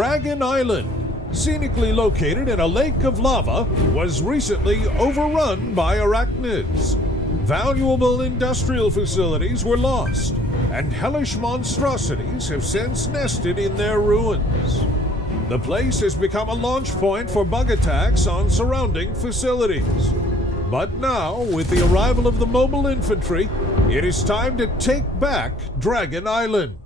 Dragon Island, scenically located in a lake of lava, was recently overrun by arachnids. Valuable industrial facilities were lost, and hellish monstrosities have since nested in their ruins. The place has become a launch point for bug attacks on surrounding facilities. But now, with the arrival of the mobile infantry, it is time to take back Dragon Island.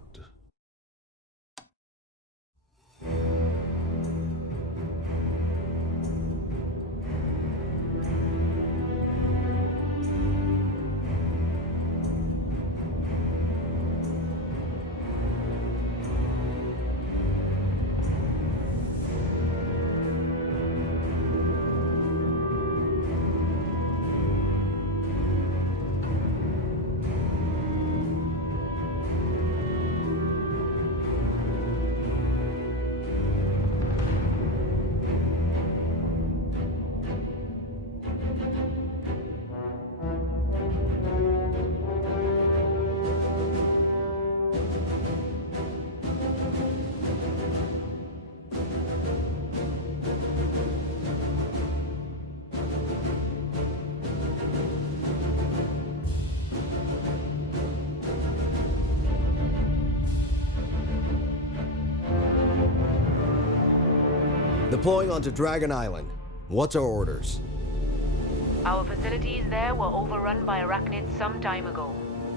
Deploying onto Dragon Island. What's our orders? Our facilities there were overrun by arachnids some time ago.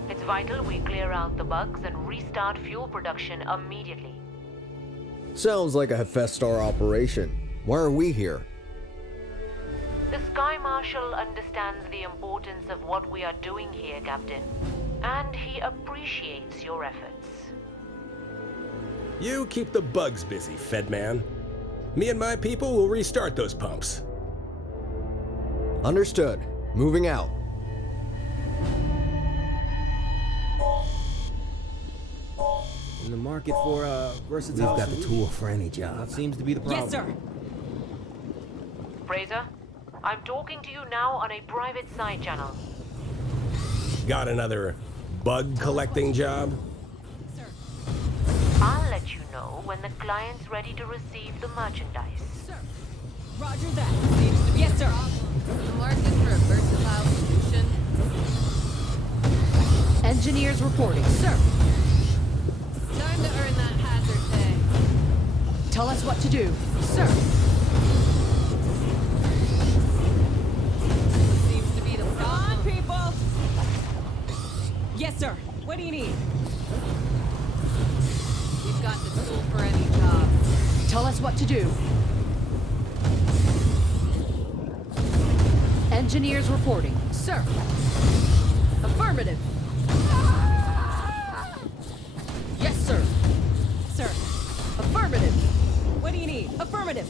It's vital we clear out the bugs and restart fuel production immediately. Sounds like a Hephaestar operation. Why are we here? The Sky Marshal understands the importance of what we are doing here, Captain. And he appreciates your efforts. You keep the bugs busy, Fedman. Me and my people will restart those pumps. Understood. Moving out. In the market for versatile. We've got the tool for any job. That seems to be the problem. Yes, sir. Fraser, I'm talking to you now on a private side channel. Got another bug collecting job? I'll let you know when the client's ready to receive the merchandise. Sir. Roger that. Yes, sir. The market for a versatile solution. Engineers reporting. Sir. Time to earn that hazard pay. Tell us what to do. Sir. Seems to be the Come on, problem. people. Yes, sir. What do you need? We've got the tool for any job. Tell us what to do. Engineers reporting. Sir. Affirmative. Yes, sir. Sir. Affirmative. What do you need? Affirmative.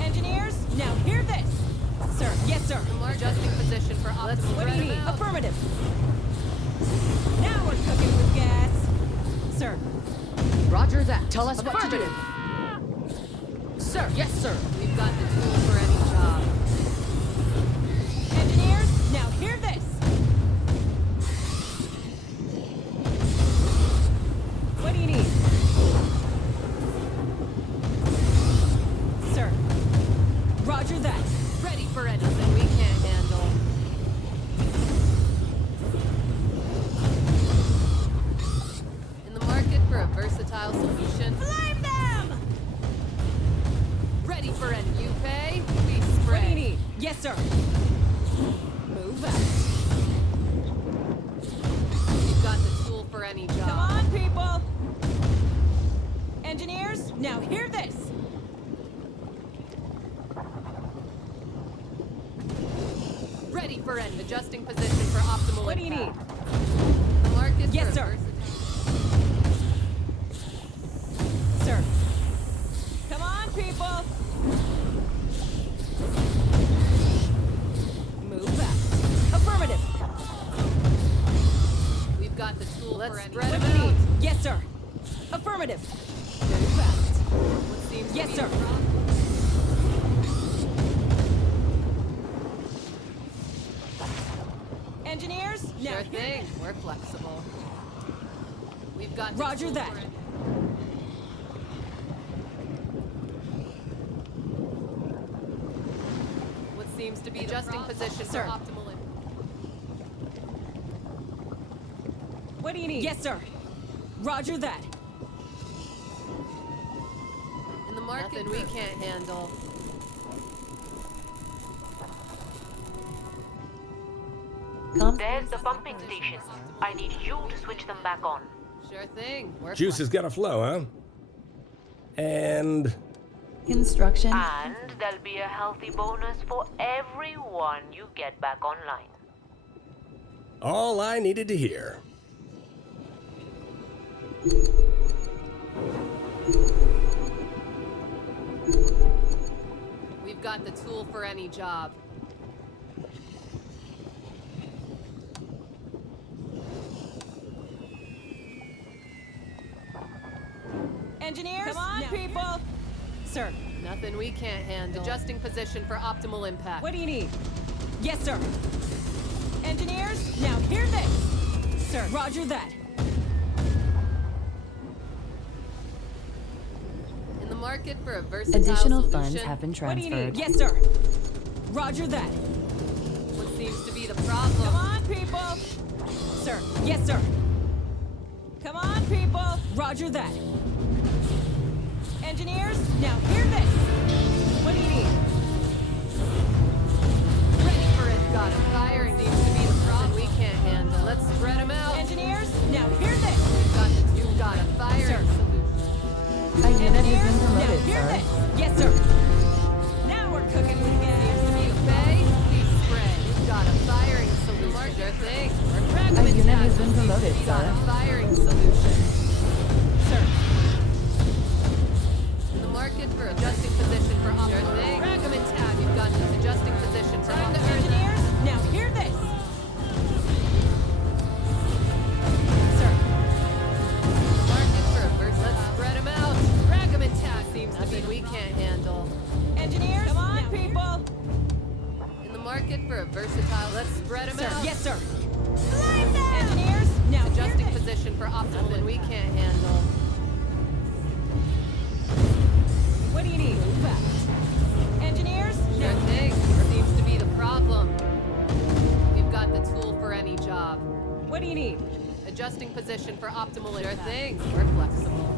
Engineers, now hear this. Sir. Yes, sir. The market adjusting position for optimal. What do you need? roundabout. Affirmative. Now we're cooking with gas. Sir. Roger that. Tell us what to do. Sir. Yes, sir. We've got the tool for any job. Engineers, now hear this. What do you need? Sir. Roger that. Ready for anything we can't handle. In the market for a versatile solution. Flame them! Ready for any. You pay, we spray. What do you need? Yes, sir. Move out. We've got the tool for any job. Come on, people. Engineers, now hear this. Ready for any. Adjusting position for optimal What do you impact. need? The market Yes, for a sir. Sir. Come on, people. Move out. Affirmative. We've got the tool Let's for any spread job. them out. Yes, sir. Affirmative. Move out. What seems to Yes, be sir. the problem? Engineers, now Sure hear thing. this. We're flexible. We've got the Roger tool that. for any- seems to be adjusting position for Sir. optimal impact. What do you need? Yes, sir. Roger that. In the market, nothing we can't handle. There's the pumping stations. I need you to switch them back on. Sure thing. We're Juice has got to flow, huh? And Construction. And there'll be a healthy bonus for everyone you get back online. all I needed to hear. We've got the tool for any job. Engineers, come on, people. Sir, Nothing we can't handle. Adjusting position for optimal impact. what do you need? Yes, sir. Engineers, now hear this. Sir, roger that. In the market for a versatile Additional solution. funds have been What do you need? transferred. Yes, sir. Roger that. What seems to be the problem? Come on, people. Sir, yes, sir. Come on, people. Roger that. Engineers, now hear this. What do you need? Ready for it. Got it. Firing seems to be the problem we can't handle. Let's spread them out. Engineers, now hear this. You've got a firing Sir. solution. A unit has Engineers, been now promoted, hear sir. this. Yes, sir. Now we're cooking with gas. To be okay, we spray. You've got a firing solution. Sure thing. We're A fragmented. unit has been promoted, You've got sir. a firing solution. Sir, In the market for adjusting position for optimal. Fragment tab. You've got an adjusting position for time to optimal. engineers, now hear this. Sir, Market for a verse. Let's spread them out. Fragment tab seems to be we can't handle. engineers, come on, people. In the market for a versatile. Let's spread them Sir, out. yes, sir. Engineers, now Adjusting hear this. position for optimal and we can't handle. What do you need? Move out. Engineers, Sure now thing. Seems to be the problem. We've got the tool for any job. what do you need? Adjusting position for optimal. Sure thing. We're flexible.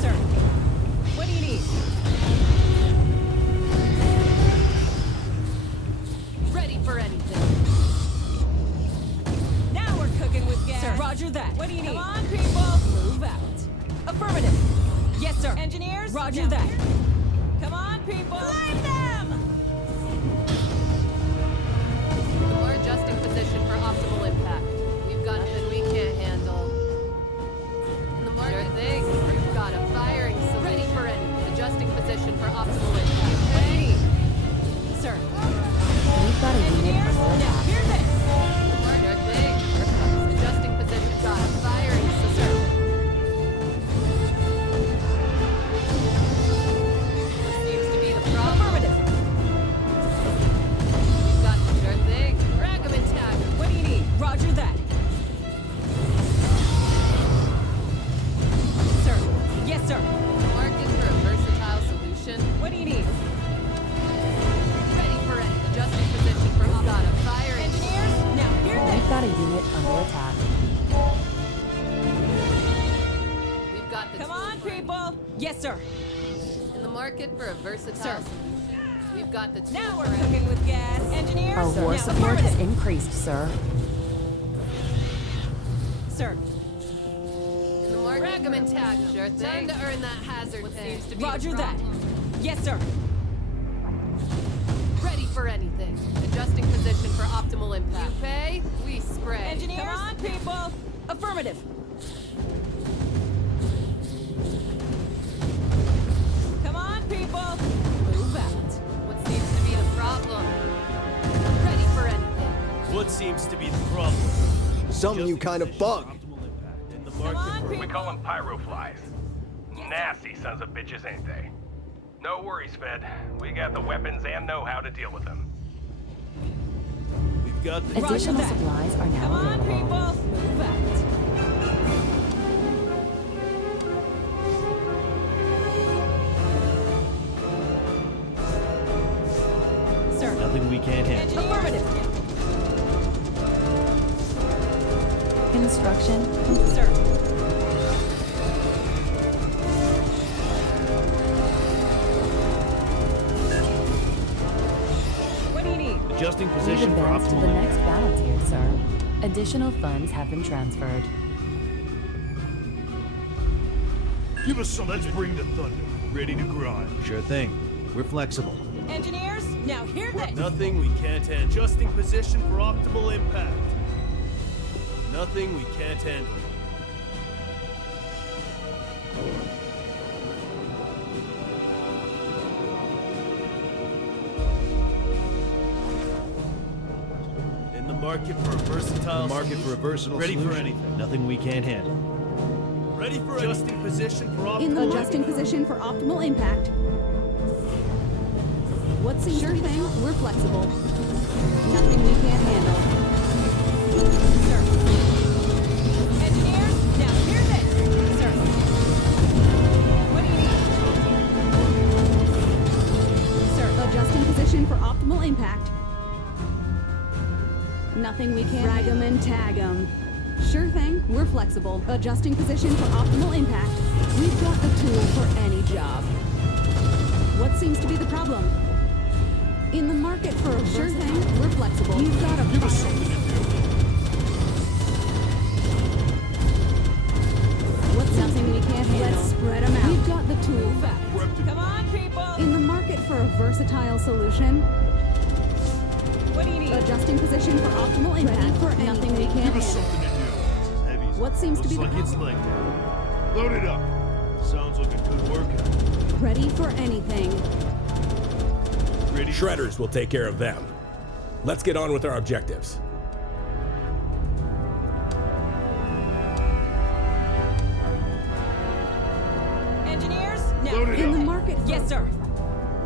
Sir, what do you need? Ready for anything. Now we're cooking with gas. Sir, roger that. What do you need? Come on, people. Move out. Affirmative. Yes, sir. Engineers, roger that. Come on, people. Climb them. We're adjusting position for optimal impact. We've got nothing we can't handle. In the market. Sure thing. We've got a firing solution. Ready for anything. Adjusting position for optimal impact. What do you need? Sir, We've got a unit engineers, under now attack. hear this. Sure thing. We're adjusting position. We've got a firing solution. Seems to be the problem. Affirmative. We've got the sure thing. Fragment tag. What do you need? Roger that. Sir, yes, sir. Market for a versatile solution. What do you need? Ready for it. Adjusting position for we've got a firing. Engineers, now hear We've this. got a unit under attack. We've got the Come tool on, for it. people. Yes, sir. In the market for a versatile Sir. solution. We've got the tool Now we're for it. cooking with gas. Engineers, Our war now support has affirmative. increased, sir. Sir, In the market fragment tag. Sure thing. Time to earn that hazard what seems to be roger the that. problem. Yes, sir. Ready for anything. Adjusting position for optimal impact. You pay, we spray. Engineers, come on, people. Affirmative. Come on, people. Move out. What seems to be the problem? Ready for anything. What seems to be the problem? Some new kind of bug. Optimal impact in the Come market on, for people. We call them pyroflies. Nasty sons of bitches, ain't they? No worries, Fed. We got the weapons and know-how to deal with them. We've got the Roger Additional that. supplies are Come now on, available. people. Move out. can't handle. Affirmative. Construction. Sir. What do you need? Adjusting We've position for advanced to optimal the impact. next battle tier, sir. Additional funds have been transferred. Give us some. Let's bring the thunder. Ready to grind. Sure thing. We're flexible. Engineers, now hear this. Nothing we can't handle. Adjusting position for optimal impact. Nothing we can't handle. In the market for a versatile. Ready for anything. Nothing we can't handle. Ready for adjusting position for optimal. In the adjusting position for optimal impact. What seems sure thing? We're flexible. Nothing we can't handle. Sir. Engineers, now hear this. Sir. What do you need? Sir. Adjusting position for optimal impact. Nothing we can't frag 'em and tag 'em. Sure thing, we're flexible. Adjusting position for optimal impact. We've got the tool for any job. What seems to be the problem? In the market for a sure thing, we're flexible. You've got a Give us something to do. What's something we can't handle? Let's spread 'em out. We've got the tool. Come on, people. In the market for a versatile solution. What do you need? Adjusting position for optimal impact. Ready for nothing we can't Give us handle. something to do. It's heavy. What seems to be the Looks like it's problem? like that. Load it up. Sounds like a good workout. Ready for anything. Ready. Shredders will take care of them. Let's get on with our objectives. Engineers, now Load it In the up. market for yes, sir.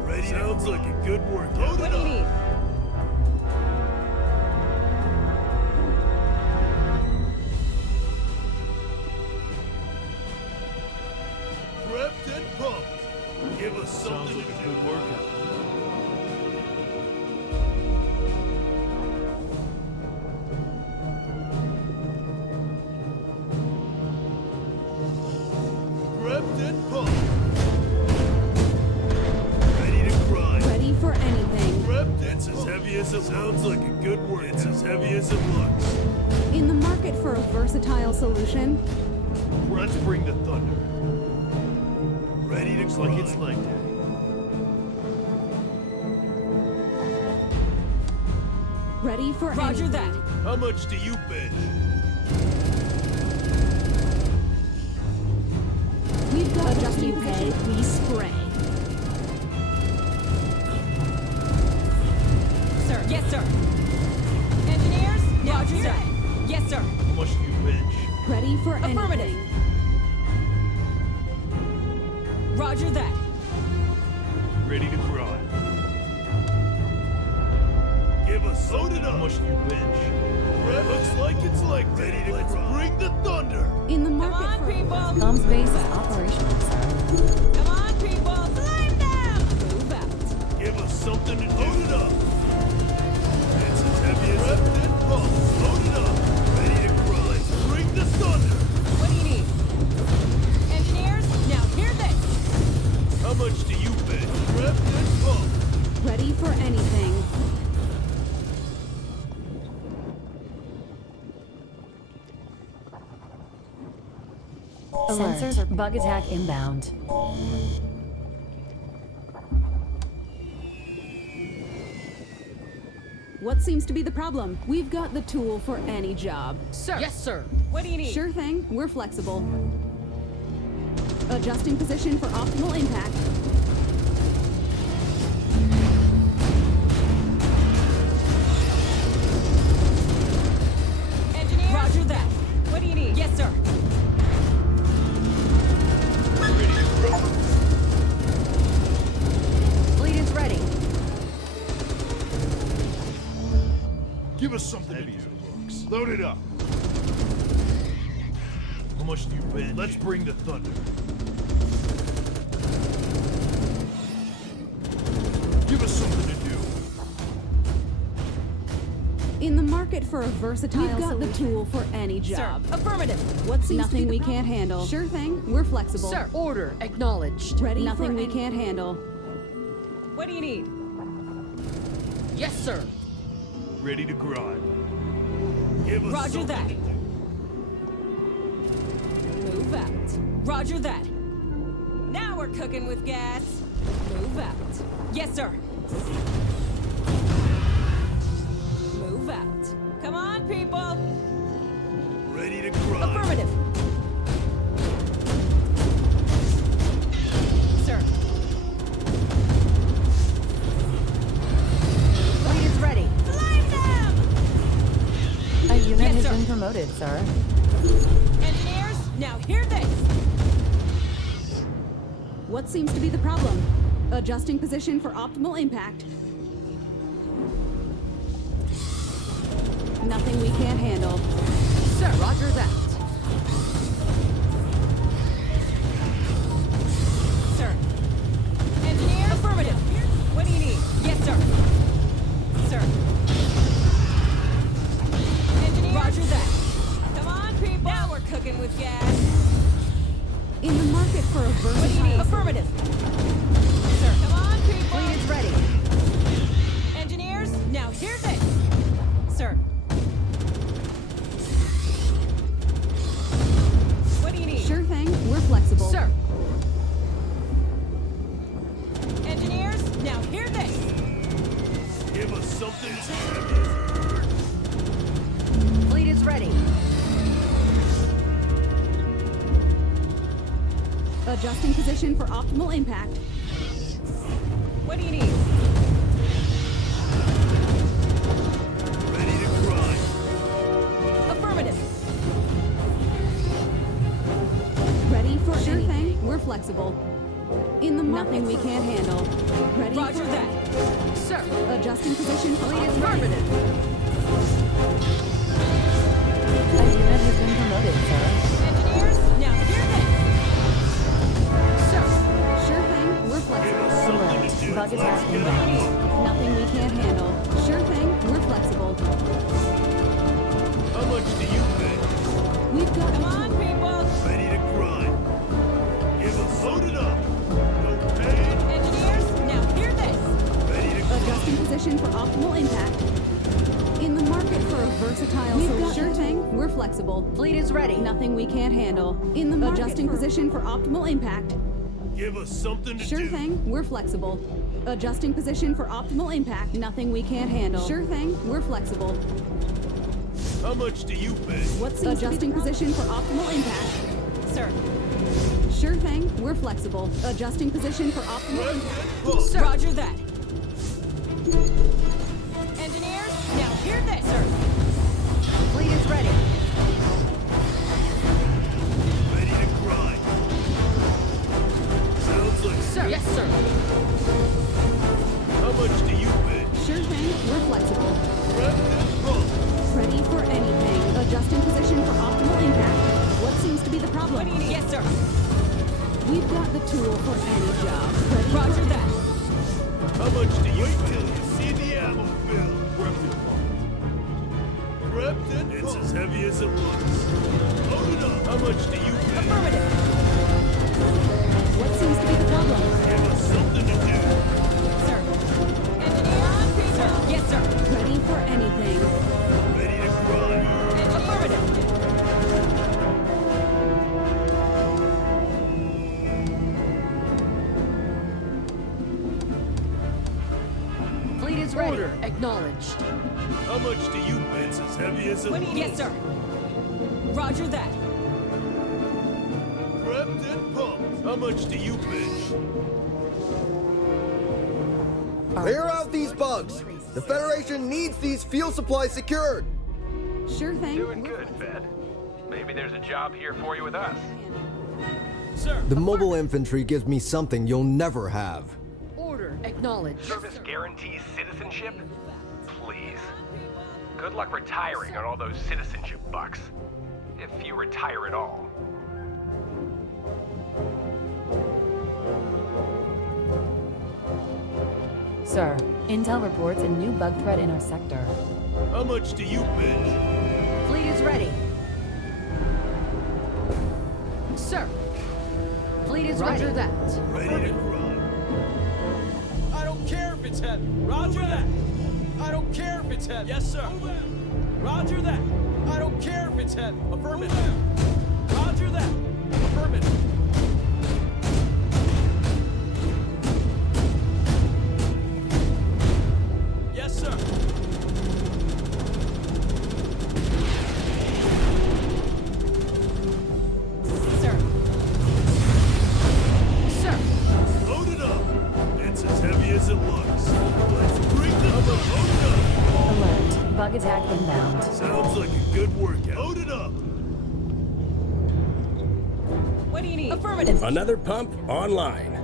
Ready. Sounds like a good workout. What do you need? Prepped and pumped. Give us something like a good workout. Prepped and pumped. Ready to grind. ready for anything. Prepped. It's as heavy as it sounds like a good workout. It's as heavy as it looks. In the market for a versatile solution. Let's bring the thunder. Ready to grind. Like it's leg day. Ready for Roger anything. that. How much do you bench? We've got adjusting pay. We spray. Sir. Yes, sir. Engineers, now Roger that. Yes, sir. How much do you bench? Ready for Affirmative. anything. Roger that. Ready to grind. Give us loaded up. How much do you bench? Looks like it's like ready to Let's bring the thunder. In the Come market on, for people. Comms base is operational, sir. Come on, people. Flame them. Move out. Give us something to do. Load it up. It's as heavy as prepped and pumped. Load it up. Ready to grind. Bring the thunder. What do you need? Engineers, now hear this. How much do you bench? Prepped and pumped. ready for anything. Sensors bug attack inbound. What seems to be the problem? We've got the tool for any job. Sir. Yes, sir. What do you need? Sure thing, we're flexible. Adjusting position for optimal impact. Engineers, Roger that. What do you need? Yes, sir. Fleet is ready. Give us something heavy as it looks. Load it up. How much do you bench? Let's bring the thunder. Give us something to do. market for a versatile We've got the tool for any job. Sir, affirmative. What seems Nothing we can't handle. Sure thing. We're flexible. Sir, order acknowledged. Ready Nothing we can't handle. What do you need? Yes, sir. Ready to grind. Give us Roger something that. to do. Move out. Roger that. Now we're cooking with gas. Move out. Yes, sir. Move out. Come on, people. Ready to grind. Affirmative. Sir. Fleet is ready. Flame them! A unit Yes, has sir. been promoted, sir. Engineers, now hear this. What seems to be the problem? Adjusting position for optimal impact. Nothing we can't handle. Sir, roger that. Sir. Engineer? Affirmative. What do you need? Yes, sir. Sir. Engineer? Roger that. Come on, people. Now we're cooking with gas. In the market for a What do you need? versatile... Affirmative. Sir. Come on, people. Fleet is ready. Engineers, now hear this. Sir. What do you need? Sure thing. We're flexible. Sir. Engineers, now hear this. Give us something to Fleet is ready. Adjusting position for optimal impact. What do you need? ready to grind. Affirmative. Ready for sure thing. We're flexible. In the market Nothing we can't handle. Ready Roger for that. Sir. Adjusting position for Fleet is affirmative. A unit has been promoted, sir. Engineers, now hear this. Sir. Sure thing. We're Give flexible. us something to do. Bug Let's attack get inbound. it. Nothing we can't handle. Sure thing. We're flexible. How much do you pay? We've got Come on, people. Ready to grind. Give us load it up. No pain. Engineers, now hear this. Ready to adjusting grind. position for optimal impact. In the market for a versatile solution. Sure thing. We're flexible. Fleet is ready. Nothing we can't handle. In the market adjusting position for optimal impact. Give us something to Sure do. thing. We're flexible. Adjusting position for optimal impact. Nothing we can't handle. Sure thing. We're flexible. How much do you pay? What seems adjusting position for optimal impact. Sir. Sure thing. We're flexible. Adjusting position for optimal impact. Sir. Roger that. Engineers, now hear this. Sir. Fleet is ready. Ready to grind. Sounds like Sir. Yes, sir. How much do you pay? Sure thing. We're flexible. Prep and pump. Ready for anything. Adjusting position for optimal impact. What seems to be the What problem? do you need? Yes, sir. We've got the tool for any job. Ready Roger that. How much do you wait till you see the ammo bill? Prepped and it's as heavy as it looks. Load it up. How much do you pay? Affirmative. What seems to be the problem? Give us something to do. Sir. Engineer on, sir. Yes, sir. Ready for anything. Ready to grind. Affirmative. Fleet is ready. Order acknowledged. How much do you pay? It's as heavy as it What do looks. you need? Yes, sir. Roger that. Prepped and pumped. How much do you pitch? Clear out these bugs! The Federation needs these fuel supplies secured! Sure thing. Doing good, Fed. Maybe there's a job here for you with us. Sir. The mobile infantry gives me something you'll never have. Order acknowledged. Service guarantees citizenship? Please. Good luck retiring on all those citizenship bucks. If you retire at all. Sir, intel reports a new bug threat in our sector. How much do you bench? Fleet is ready. Sir. Fleet is ready. Roger that. Ready to grind. I don't care if it's heavy. Roger that. I don't care if it's heavy. Yes, sir. Roger that. I don't care if it's heavy. Affirmative. Roger that. Affirmative. Yes, sir. Sir. Sir. Load it up. It's as heavy as it looks. Let's bring the load it up. Alert. Bug attack inbound. Sounds like a good workout. Load it up. What do you need? Affirmative. Another pump online.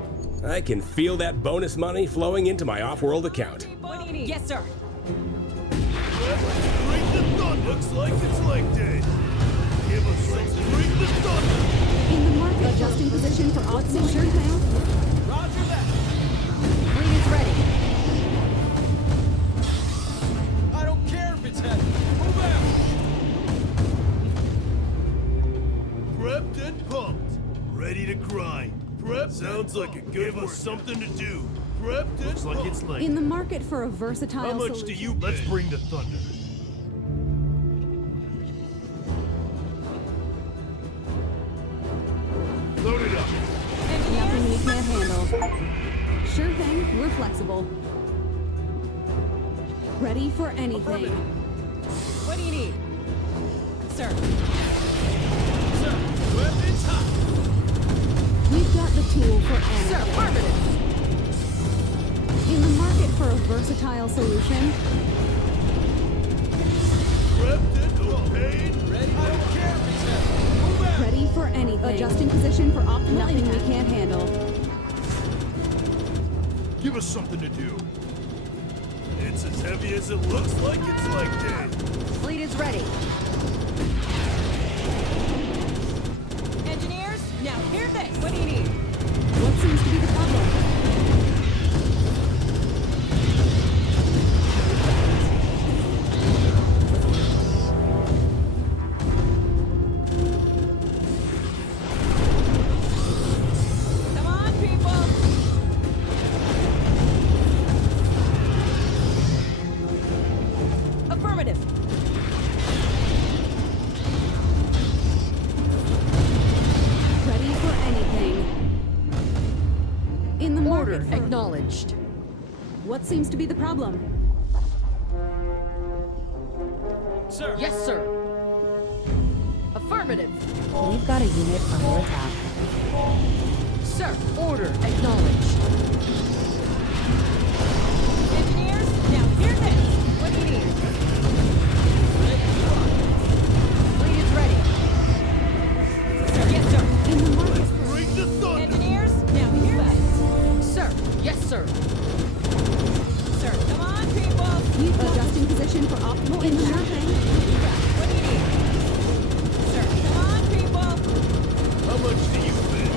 I can feel that bonus money flowing into my off-world account. What do you need? Yes, sir. Bring the thunder. Looks like it's leg day. Give us some. Bring the thunder. In the market, adjusting position for optimal sure thing. Roger that. Fleet is ready. I don't care if it's heavy. Move out. Prepped and pumped. Ready to grind. Prep sounds like a good Give us something to do. Prepped and Looks like it's late. In the market for a versatile How much solution. do you Let's bring the thunder. Load it up. Nothing we can't handle. Sure thing, we're flexible. Ready for anything. What do you need? Sir. Sir, weapons hot. We've got the tool for Sir, anything. affirmative. In the market for a versatile solution. Prepped and paid. Ready? I don't care if it's heavy. Move out. Ready for anything. Adjusting position for optimal Nothing we can't handle. Give us something to do. It's as heavy as it looks like it's leg day. Fleet is ready. Engineers, now hear this. What do you need? What seems to be the problem? Come on, people. Affirmative. Ready for anything. In the market Order for... acknowledged. What seems to be the problem? Sir. Yes, sir. Affirmative. We've got a unit under attack. Sir, order acknowledged. Engineers, now hear this. What do you need? Fleet is ready. Sir, yes, sir. In the market for... Bring the thunder. Engineers, now hear this. Sir, yes, sir. Sir, come on, people. We've got adjusting position for optimal in the market. What do you need? Sir, come on, people. How much do you bet?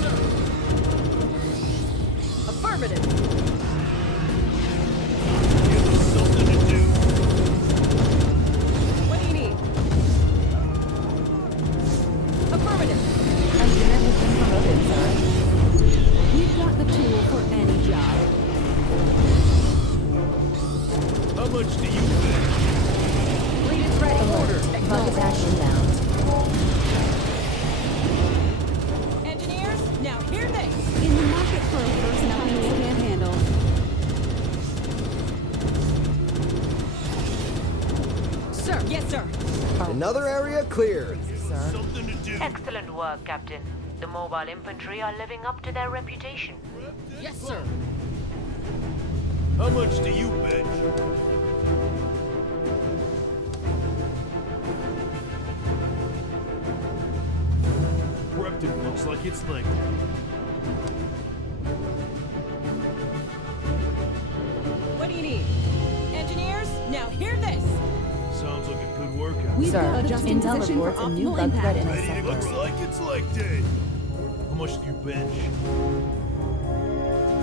Sir. Affirmative. Give us something to do. What do you need? Affirmative. A unit has been promoted, sir. We've got the tool for any job. How much do you bet? Fleet is ready. Order Bug attack acknowledged. inbound. Engineers, now hear this. In the market for a versatile we can't handle. Sir, yes, sir. Another area cleared. Something to do. Excellent work, Captain. The mobile infantry are living up to their reputation. Yes, sir. How much do you bench? Prepped it looks like it's linked. What do you need? Engineers, now hear this. Sounds like a good workout. We've Sir, got adjusting Intel position for reports a new optimal bug threat impact. in a Ready to sector. looks like it's leg day. How much do you bench?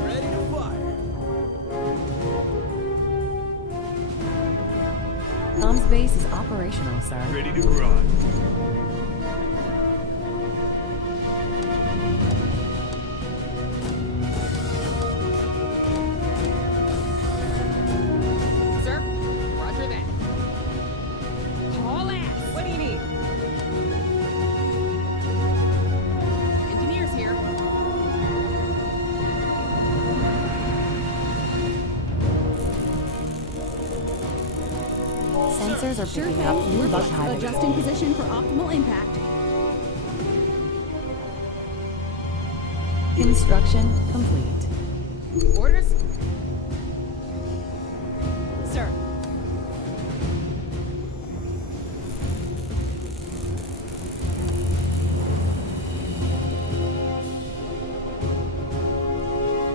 Ready to fire. Comms base is operational, sir. Ready to grind. Sir, roger that. Haul ass. What do you need? Engineers here. Sensors are Sure picking thing. up new We're bug hive. adjusting position for optimal impact. Construction complete. Orders? Sir.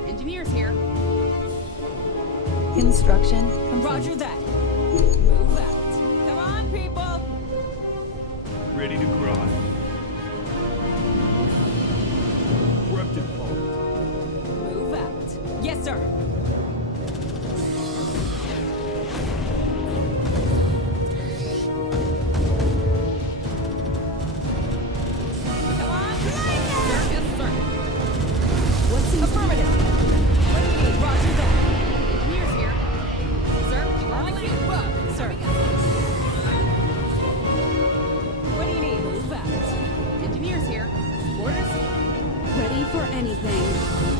Engineers here. Construction complete. Roger that. Move out. Come on, people. Ready to grind. Prepped and pumped. Move out. Yes, sir. Come on, sir. Yes, sir. What seems Affirmative. What do you need? Roger that. Engineers here. Sir, barbecue bug. Sir. What do you need? Move out. Engineers here. Orders? ready for anything?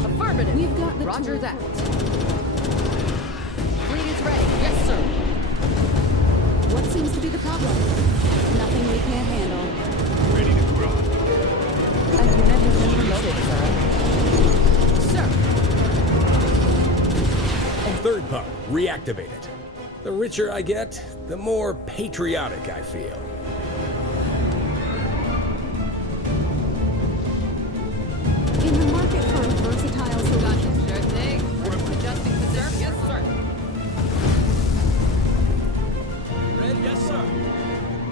Affirmative. We've got the Roger tool that. for it. Fleet is ready. Yes, sir. What seems to be the problem? Nothing we can't handle. Ready to grind. A unit has been promoted, sir. Sir. Third pump, reactivated. The richer I get, the more patriotic I feel. In the market for a versatile solution. Sure thing. Adjusting position. Yes, sir. Ready? Yes, sir.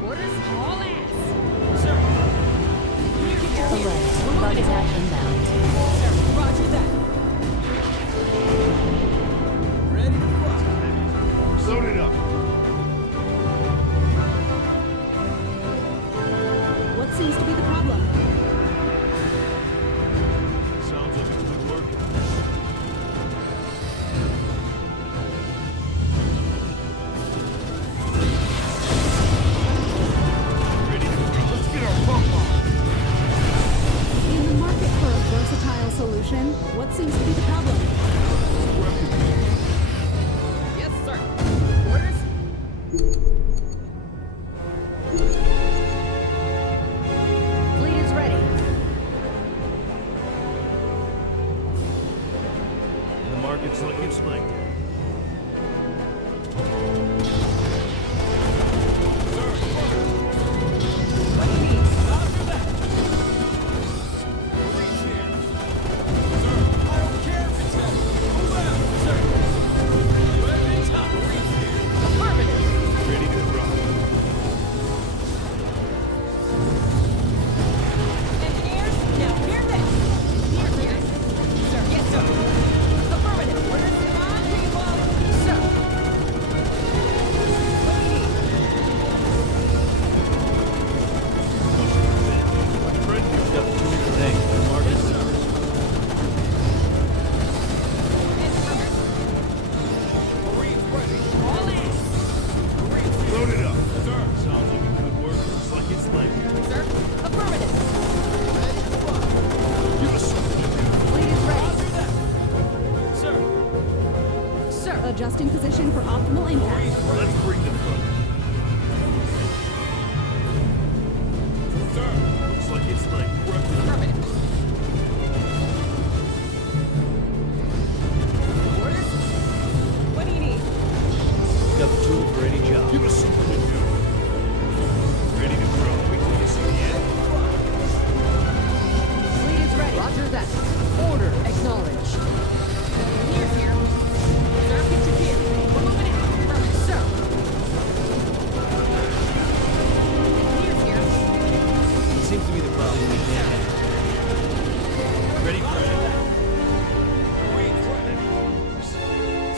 Orders? All ass. Sir. Alert. Bug attack inbound. Sir, roger that. Ready to fly. Load it up. What seems to be the problem? Sounds like it's been working. Ready to grind. Let's get our pump on. In the market for a versatile solution, what seems to be the problem? Yes, sir. Orders? Fleet is ready. The market's looking slick. What do you need? Roger that. Marines here. Sir, I don't care if it's heavy. Move out, sir. You have been top. Marines here. Affirmative. Ready to grind. Engineers, now hear this. Engineers here. Sir, yes, sir. Affirmative. Orders? Come on, people. Sir. What do you need? My friend here. Got the tool for thing. The market Yes, sir. Engineers, Marines ready. all ass. Marines here. Load it up. Sir. Sounds like a good work. Looks like it's late. Sir, affirmative. Ready to fly. Give us something to do. Fleet is ready. Roger that. Sir. Sir, adjusting position for optimal impact. Let's bring the fun. Sir. Looks like it's late. Affirmative. Orders? What do you need? Got the tool for any job. Give us something to do. Ready to grow. Wait till you see the end. Fleet is ready. Roger that. Order. Acknowledge. Engineers here. Sir, get your gear. We're moving out. Affirmative. Sir. Engineers here. Seems to be the problem we can't handle. Ready for it. Marines ready.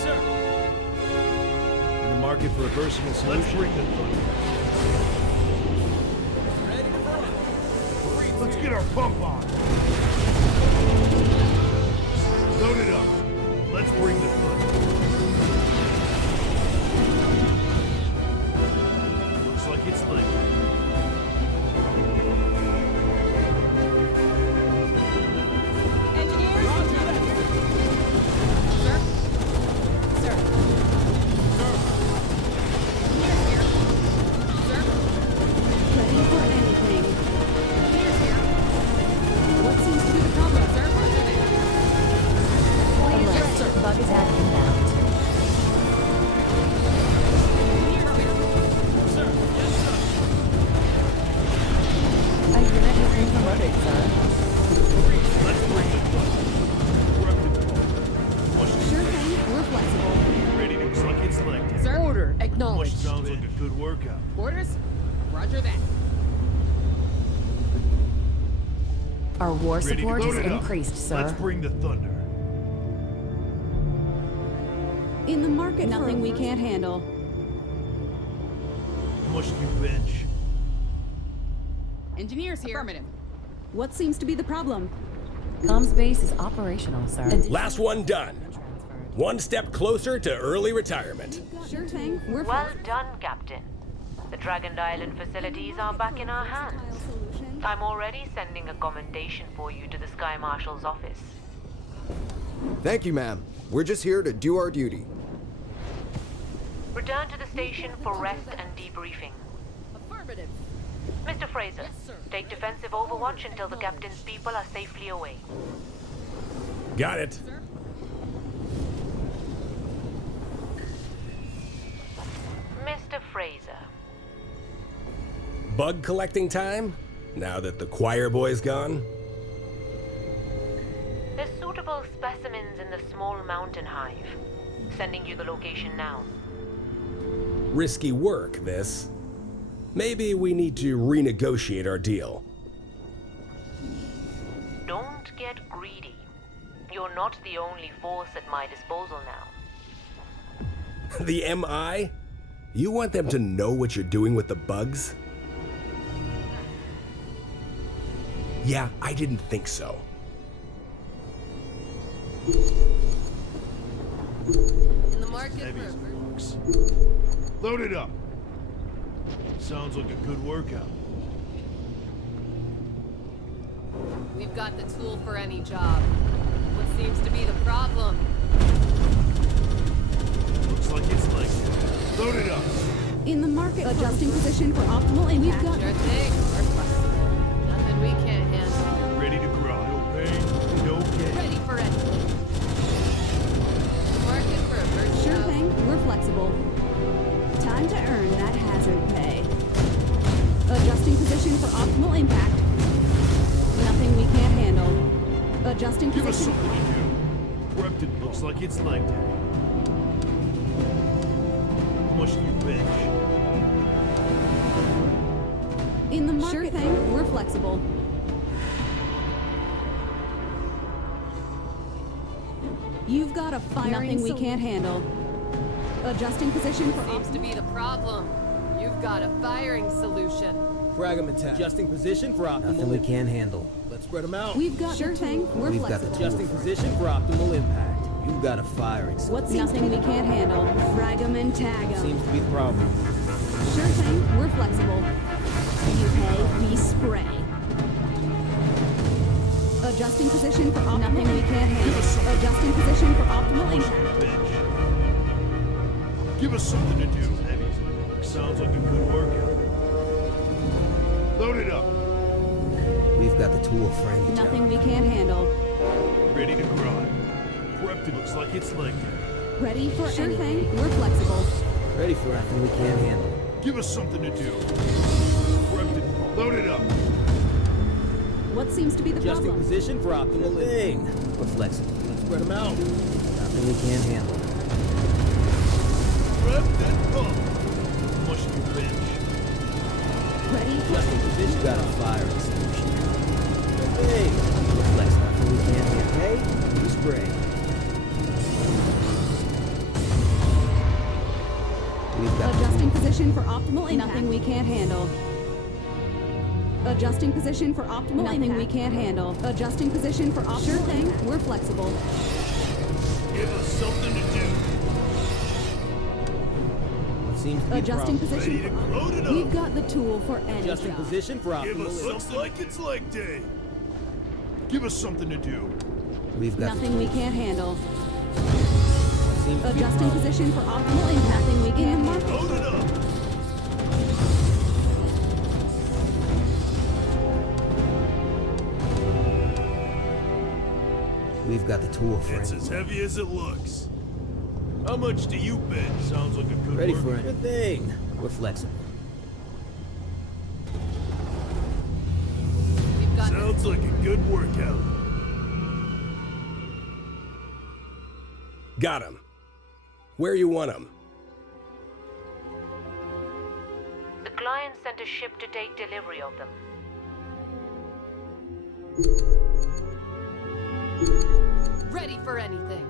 Sir. In the market for for a versatile solution? Let's bring the thunder. Ready to ferment. Let's get our pump on. Load it up. Let's bring the thunder. Looks like it's late. Engineers? Roger that. Sir? Sir. Engineers here. Sir? Ready for anything. Engineers here. What seems to be the problem? Sir? Alert. Bug attack inbound. Engineers here. Sir, yes, sir. A unit has been promoted, sir. Let's bring the thunder. We're up to Sure thing, we're flexible. ready to looks like it's late. Sir? Order Mush acknowledged. sounds like a good workout. Orders? Roger that. Our war Ready to support load is it up. increased, Let's sir. bring the thunder. In the market, nothing we can't handle. Mush you bench. Engineers here. Affirmative. What seems to be the problem? Comms base is operational, sir. Last one done. One step closer to early retirement. Sure thing, we're Well done, Captain. The Dragon Island facilities are back in our hands. I'm already sending a commendation for you to the Sky Marshal's office. Thank you, ma'am. We're just here to do our duty. Return to the station for rest and debriefing. Affirmative. Mr. Fraser, take defensive overwatch until the captain's people are safely away. Got it. Mr. Fraser, Bug collecting time? Now that the choir boy's gone? there's suitable specimens in the small mountain hive. Sending you the location now. Risky work, this. Maybe we need to renegotiate our deal. Don't get greedy. You're not the only force at my disposal now. The MI? You want them to know what you're doing with the bugs? Yeah, I didn't think so. In the market Heavy as for books. Load it up. Sounds like a good workout. We've got the tool for any job. What seems to be the problem? Looks like it's late. Load it up. in the market. Adjusting position for optimal impact. Sure thing. We're flexible. Nothing we can't handle. Ready to grind. No pain, no gain. Ready for anything. Market for a virtue. Sure thing, we're flexible. Time to earn that hazard pay. Adjusting position for optimal impact. Nothing we can't handle. Adjusting Give us position. something to do. Repton looks like it's leg day. How much do you bench? In the market. Sure thing, we're flexible. You've got a firing. Nothing we can't handle. Adjusting position for Seems to be the problem. You've got a firing solution. Frag 'em in town. Adjusting position for optimal. Nothing we can't handle. Let's spread them out. We've got sure thing, we're We've got flexible. the tool Adjusting for position for optimal impact. You've got a firing. What's nothing we can't handle? Frag 'em and tag 'em. Seems to be the problem. Sure thing, we're flexible. You pay, we spray. Adjusting position for nothing we can't handle. Adjusting position for optimal How much do impact. you bench? Give us something to do. Sounds like a good workout. Load it up. We've got the tool for any Nothing job. we can't handle. Ready to grind. Repton looks like it's leg day. Ready for sure thing, we're flexible. Ready for nothing we can't handle. Give us something to do. Repton, load it up. What seems to be the Adjusting problem? position for optimal Thing. We're flexible. Let's spread them out. Nothing we can't handle. Repton, pump. How much do you bench? Ready for Adjusting You've position. got a firing solution. Thing. We're flexible. Nothing we can't handle. Hey, we spray. We've Adjusting position for optimal impact. Nothing we can't handle. Adjusting position for optimal impact. Nothing we can't handle. Adjusting position for optimal Sure thing. Impact. We're flexible. Give us something to do. What seems to be Adjusting the problem? position. Ready to load it up. We've got the tool for any Adjusting job. position for Give optimal us impact. looks like it's leg day. Give us something to do. We've got Nothing we can't handle. what seems to be the Adjusting problem. position for optimal impact. Nothing we can't handle. Load it up. We've got the tool for It's it. as heavy as it looks. How much do you bet? Sounds like a good Ready work. for anything. We're flexible. We've got Sounds like a good workout. Got him. Where you want him? The client sent a ship to take delivery of them. ready for anything.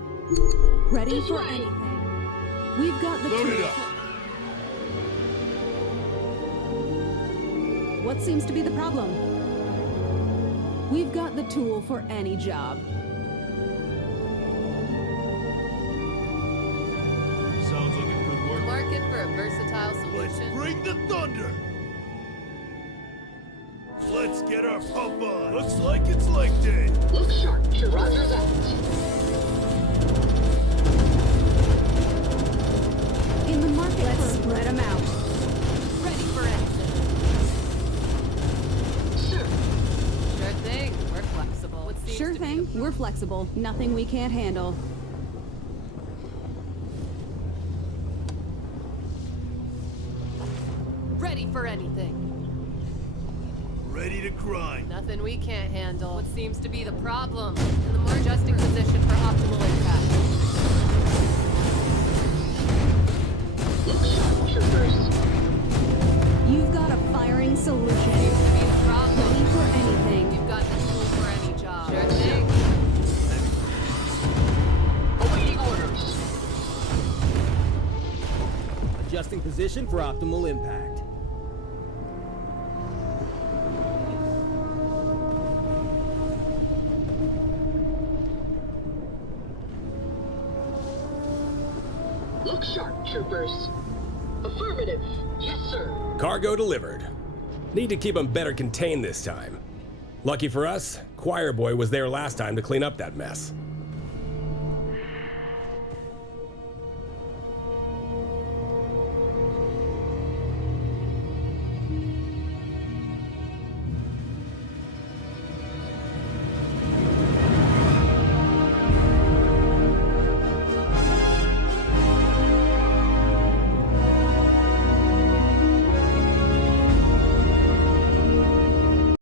Ready for anything. We've got the Load it tool. up. What seems to be the problem? We've got the tool for any job. Sounds like a good work. Market for a versatile Let's solution. bring the thunder. Let's get our pump on. Looks like it's leg day. Look sharp. Roger that. In the market, let's spread them out. Ready for anything. Sure. Sure thing. We're flexible. What seems Sure to be thing. We're flexible. Nothing we can't handle. ready for anything. Ready to grind. Nothing we can't handle. What seems to be the problem? And the more adjusting position for optimal impact. Look sharp, troopers. You've got a firing solution. Seems to be the problem. Ready for anything. You've got the tool for any job. Sure thing. Awaiting orders. Adjusting position for optimal impact. Look sharp, troopers. Affirmative. Yes, sir. Cargo delivered. Need to keep them better contained this time. Lucky for us, Choir Boy was there last time to clean up that mess.